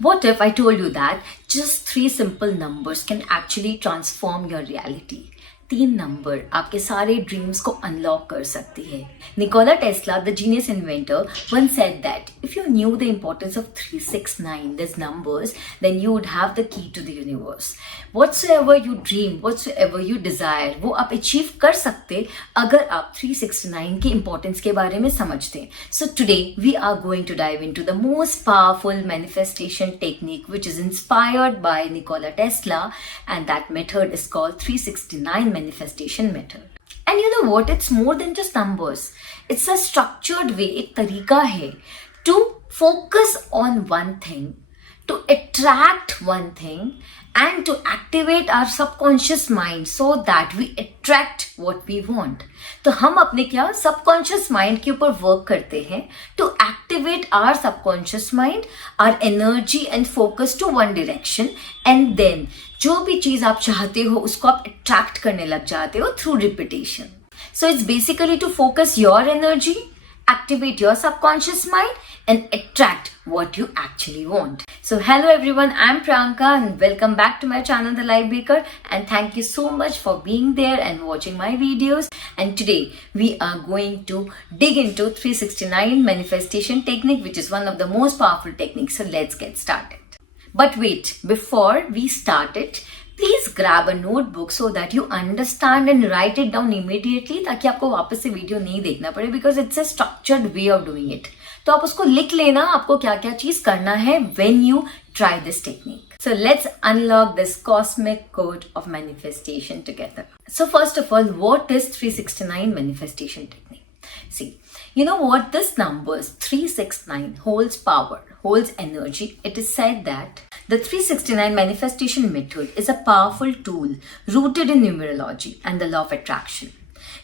What if I told you that just 3 simple numbers can actually transform your reality? 3 number आपके सारे dreams को unlock कर सकती है. Nikola Tesla, the genius inventor, once said that if you knew the importance of 369, these numbers, then you would have the key to the universe. Whatsoever you dream, whatsoever you desire, वो आप achieve कर सकते अगर आप 369 की importance के बारे में समझते. So today we are going to dive into the most powerful manifestation technique which is inspired by Nikola Tesla, and that method is called 369 manifestation method. And you know what? It's more than just numbers. It's a structured way, एक तरीका है to focus on one thing, to attract one thing, and to activate our subconscious mind so that we attract what we want. तो हम अपने क्या subconscious mind के ऊपर work करते हैं to activate our subconscious mind, our energy and focus to one direction, and then जो भी चीज आप चाहते हो उसको आप attract करने लग जाते हो through repetition. So it's basically to focus your energy, activate your subconscious mind, and attract what you actually want. So hello everyone, I'm Priyanka and welcome back to my channel The Life Baker, and thank you so much for being there and watching my videos. And today we are going to dig into 369 manifestation technique, which is one of the most powerful techniques. So let's get started. But wait, before we start it, please grab a notebook so that you understand and write it down immediately, ताकि आपको वापस से video नहीं देखना पड़े, because it's a structured way of doing it. तो आप उसको लिख लेना आपको क्या क्या चीज करना है when you try this technique. So let's unlock this cosmic code of manifestation together. So first of all, what is 369 manifestation technique? See, you know what this numbers 369 holds power, holds energy. It is said that the 369 manifestation method is a powerful tool rooted in numerology and the law of attraction.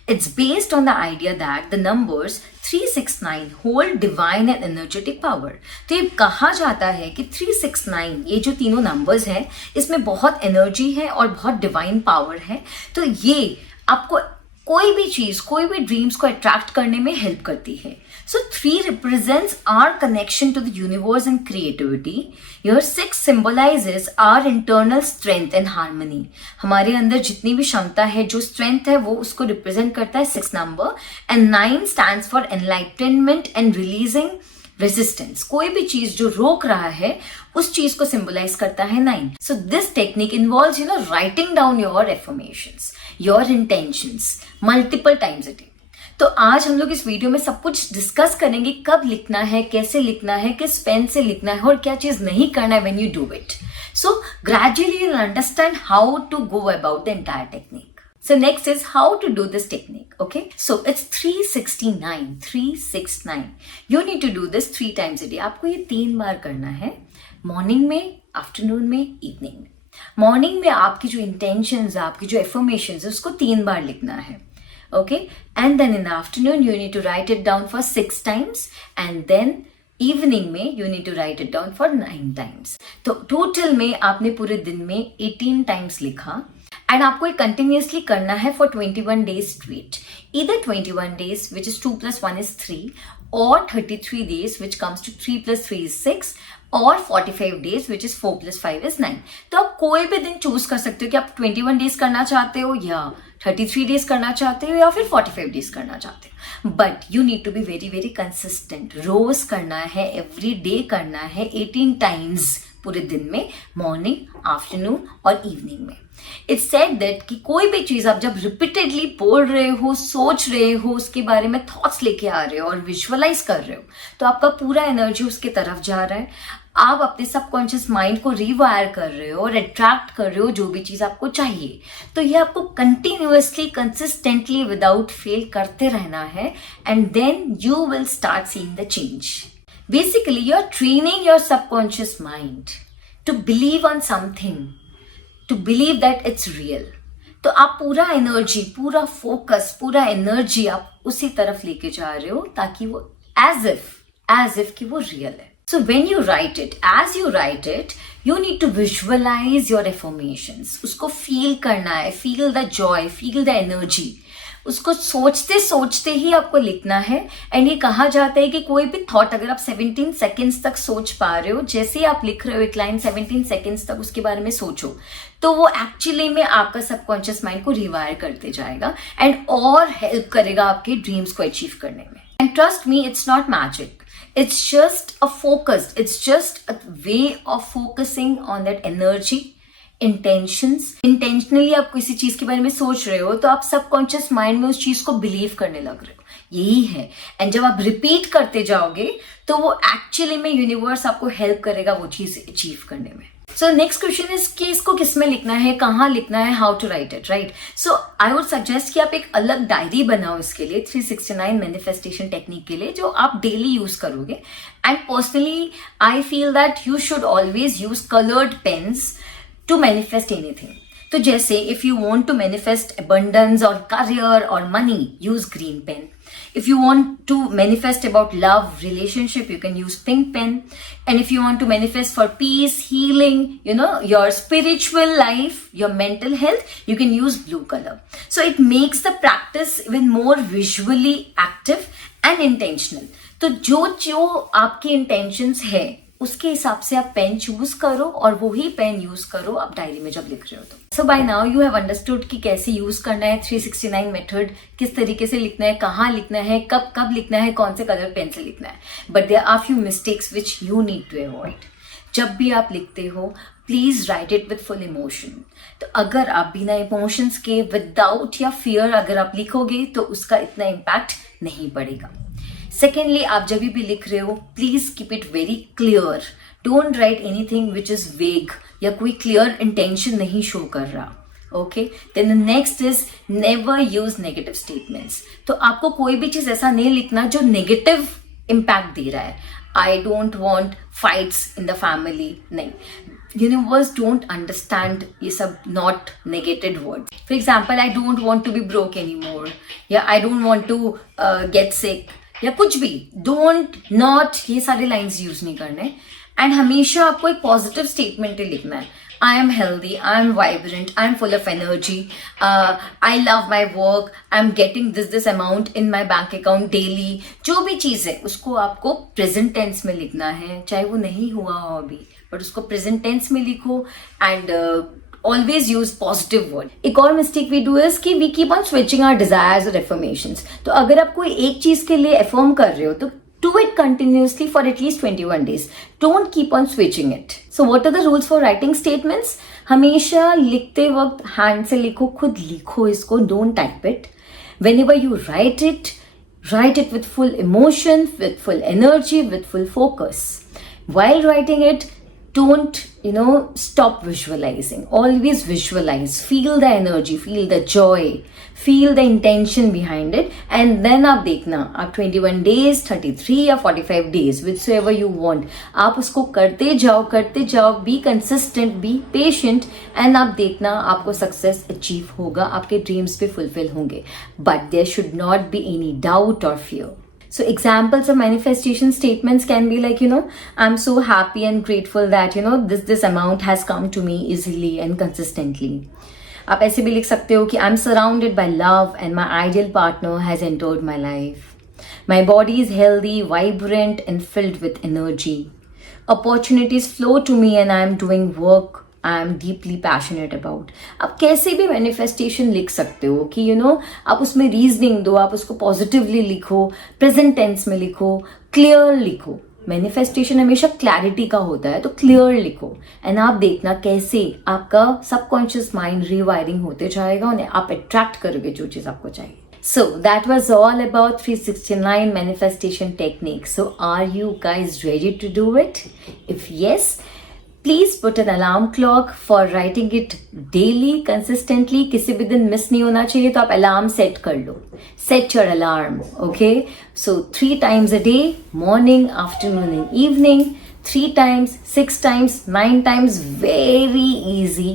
It's based on the idea that the numbers 369 hold divine and energetic power. तो ये कहा जाता है कि 369 ये जो तीनों numbers हैं इसमें बहुत एनर्जी है और बहुत डिवाइन पावर है. तो ये आपको कोई भी चीज, कोई भी ड्रीम्स को अट्रैक्ट करने में हेल्प करती है. So 3 represents our connection to the universe and creativity. Here 6 symbolizes our internal strength and harmony. हमारे अंदर जितनी भी क्षमता है, जो strength है, वो उसको represent करता है 6 number. And 9 stands for enlightenment and releasing resistance. कोई भी चीज जो रोक रहा है उस चीज को symbolize करता है 9. So this technique involves, writing down your affirmations, your intentions multiple times a day. तो आज हम लोग इस वीडियो में सब कुछ डिस्कस करेंगे, कब लिखना है, कैसे लिखना है, किस पेन से लिखना है और क्या चीज नहीं करना है when you do it. So gradually you will understand how to go about the entire technique. So next is how to do this technique. Okay, so it's 369. You need to do this 3 times a day. आपको ये 3 बार करना है, morning में, afternoon में, evening में. Morning में आपकी जो इंटेंशंस, आपकी जो एफर्मेशंस है उसको 3 बार लिखना है. Okay, and then in the afternoon you need to write it down for 6 times, and then evening में you need to write it down for 9 times. तो टोटल में आपने पूरे दिन में 18 times लिखा, and आपको ये कंटिन्यूसली करना है for 21 days straight. Either 21 days which is 2 plus 1 is 3, or 33 days which comes to 3 plus 3 is 6, और 45 days which is 4 plus 5 is 9. तो आप कोई भी दिन चूज कर सकते हो कि आप 21 days करना चाहते हो या 33 days करना चाहते हो या फिर 45 days करना चाहते हो. But you need to be very very consistent. रोज करना है, एवरी डे करना है, 18 टाइम्स पूरे दिन में, मॉर्निंग, आफ्टरनून और इवनिंग में. इट्स सेड दैट कि कोई भी चीज आप जब रिपीटेडली बोल रहे हो, सोच रहे हो, उसके बारे में थॉट्स लेके आ रहे हो और विजुअलाइज कर रहे हो, तो आपका पूरा एनर्जी उसके तरफ जा रहा है. आप अपने सबकॉन्शियस माइंड को रिवायर कर रहे हो और अट्रैक्ट कर रहे हो जो भी चीज आपको चाहिए. तो ये आपको कंटिन्यूअसली, कंसिस्टेंटली, विदाउट फेल करते रहना है, and then you will start seeing the change. Basically, you're training your subconscious mind to believe on something, to believe that it's real. तो आप पूरा एनर्जी, पूरा फोकस, पूरा एनर्जी आप उसी तरफ लेके जा रहे हो ताकि वो as if कि वो रियल है. So when you write it, as you write it, you need to visualize your affirmations. उसको feel करना है, feel the joy, feel the energy. उसको सोचते सोचते ही आपको लिखना है। एंड ये कहा जाता है कि कोई भी थॉट अगर आप 17 सेकेंड्स तक सोच पा रहे हो, जैसे ही आप लिख रहे हो एक लाइन 17 सेकेंड्स तक उसके बारे में सोचो, तो वो एक्चुअली में आपका सबकॉन्शियस माइंड को रिवायर करते जाएगा एंड और हेल्प करेगा आपके ड्रीम्स को अचीव करने में। And trust me, it's not magic, it's just a focus, it's just a way of focusing on that energy, intentions. Intentionally आप किसी चीज के बारे में सोच रहे हो तो आप सबकॉन्शियस माइंड में उस चीज को बिलीव करने लग रहे हो, यही है। एंड जब आप रिपीट करते जाओगे तो वो एक्चुअली में यूनिवर्स आपको हेल्प करेगा वो चीज अचीव करने में। सो नेक्स्ट क्वेश्चन इज कि इसको किस में लिखना है, कहाँ लिखना है, how to write it, right. So I would suggest कि आप एक अलग डायरी बनाओ इसके लिए, 369 मैनिफेस्टेशन टेक्निक के लिए, जो आप डेली यूज करोगे। And personally I feel that you should always use coloured pens to manifest anything. तो जैसे if you want to manifest abundance और career और money, use green pen. If you want to manifest about love, relationship, you can use pink pen. And if you want to manifest for peace, healing, your spiritual life, your mental health, you can use blue color. So it makes the practice even more visually active and intentional. तो जो आपकी intentions है उसके हिसाब से आप pen choose करो और वही पेन यूज करो आप डायरी में जब लिख रहे हो तो। So by now you have understood कि कैसे यूज करना है 369 मेथड, किस तरीके से लिखना है, कहाँ लिखना है, कब कब लिखना है, कौन से कलर पेन से लिखना है। But there are few mistakes which you need to avoid. जब भी आप लिखते हो please write it with full emotion. तो अगर आप बिना इमोशंस के, विदाउट या फियर अगर आप लिखोगे तो उसका इतना इम्पैक्ट नहीं पड़ेगा। सेकेंडली, आप जब भी लिख रहे हो please keep it very clear. Don't write anything which is vague या कोई क्लियर इंटेंशन नहीं शो कर रहा। Okay, then the next is never use negative statements. तो आपको कोई भी चीज ऐसा नहीं लिखना जो नेगेटिव इम्पैक्ट दे रहा है। I don't want fights in the family, नहीं। यूनिवर्स डोंट अंडरस्टैंड ये सब not negative word. For example, I don't want to be broke any more, या I don't want to get sick, या कुछ भी। डोंट, नॉट, ये सारे lines use नहीं करने। एंड हमेशा आपको एक पॉजिटिव स्टेटमेंट ही लिखना है। I am healthy, I am vibrant, I am full of energy, I love my work, I am getting this amount in my bank account daily. जो भी चीज है उसको आपको प्रेजेंट टेंस में लिखना है, चाहे वो नहीं हुआ हो अभी, बट उसको प्रेजेंट टेंस में लिखो। And always use positive word. एक और मिस्टेक we do is कि we keep on switching our desires or affirmations. तो अगर आप कोई एक चीज के लिए affirm कर रहे हो तो do it continuously for at least 21 days. Don't keep on switching it. So what are the rules for writing statements? हमेशा लिखते वक्त hand से लिखो, खुद लिखो इसको, don't type it. Whenever you write it with full emotion, with full energy, with full focus. While writing it, don't stop visualizing. Always visualize, feel the energy, feel the joy, feel the intention behind it. And then आप देखना, आप 21 days, 33 या 45 days, whichever you want, आप उसको करते जाओ, be consistent, be patient, and आप देखना आपको सक्सेस अचीव होगा, आपके ड्रीम्स भी फुलफिल होंगे। But there should not be any doubt or fear. So examples of manifestation statements can be like, I'm so happy and grateful that, this amount has come to me easily and consistently. आप ऐसे भी लिख सकते हो कि I'm surrounded by love and my ideal partner has entered my life. My body is healthy, vibrant and filled with energy. Opportunities flow to me and I am doing work I am deeply passionate about. आप कैसे भी manifestation लिख सकते हो कि आप उसमें reasoning दो, आप उसको पॉजिटिवली लिखो, प्रेजेंट टेंस में लिखो, क्लियर लिखो। मैनिफेस्टेशन हमेशा क्लैरिटी का होता है, तो क्लियर लिखो। एंड आप देखना कैसे आपका सबकॉन्शियस माइंड रीवायरिंग होते जाएगा और आप अट्रैक्ट करोगे जो चीज आपको चाहिए। So that was all about 369 manifestation techniques. So are you guys ready to do it? If yes, please put an alarm clock for writing it daily consistently. किसी भी दिन मिस नहीं होना चाहिए तो आप अलार्म सेट कर लो। Set your alarm, okay. So 3 times a day, morning, afternoon and evening, 3 times, 6 times, 9 times, very easy,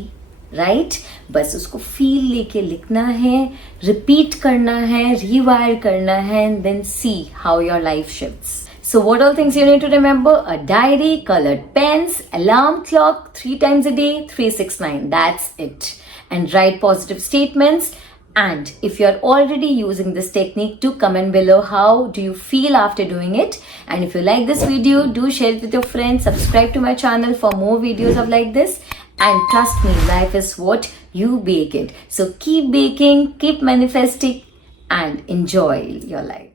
right. बस उसको फील लेके लिखना है, रिपीट करना है, रिवायर करना है, and then see how your life shifts. So what all things you need to remember? A diary, colored pens, alarm clock, 3 times a day, 369. That's it. And write positive statements And if you're already using this technique, do comment below how do you feel after doing it. And if you like this video, do share it with your friends, subscribe to my channel for more videos of like this. And trust me, life is what you bake it. So keep baking, keep manifesting, and enjoy your life.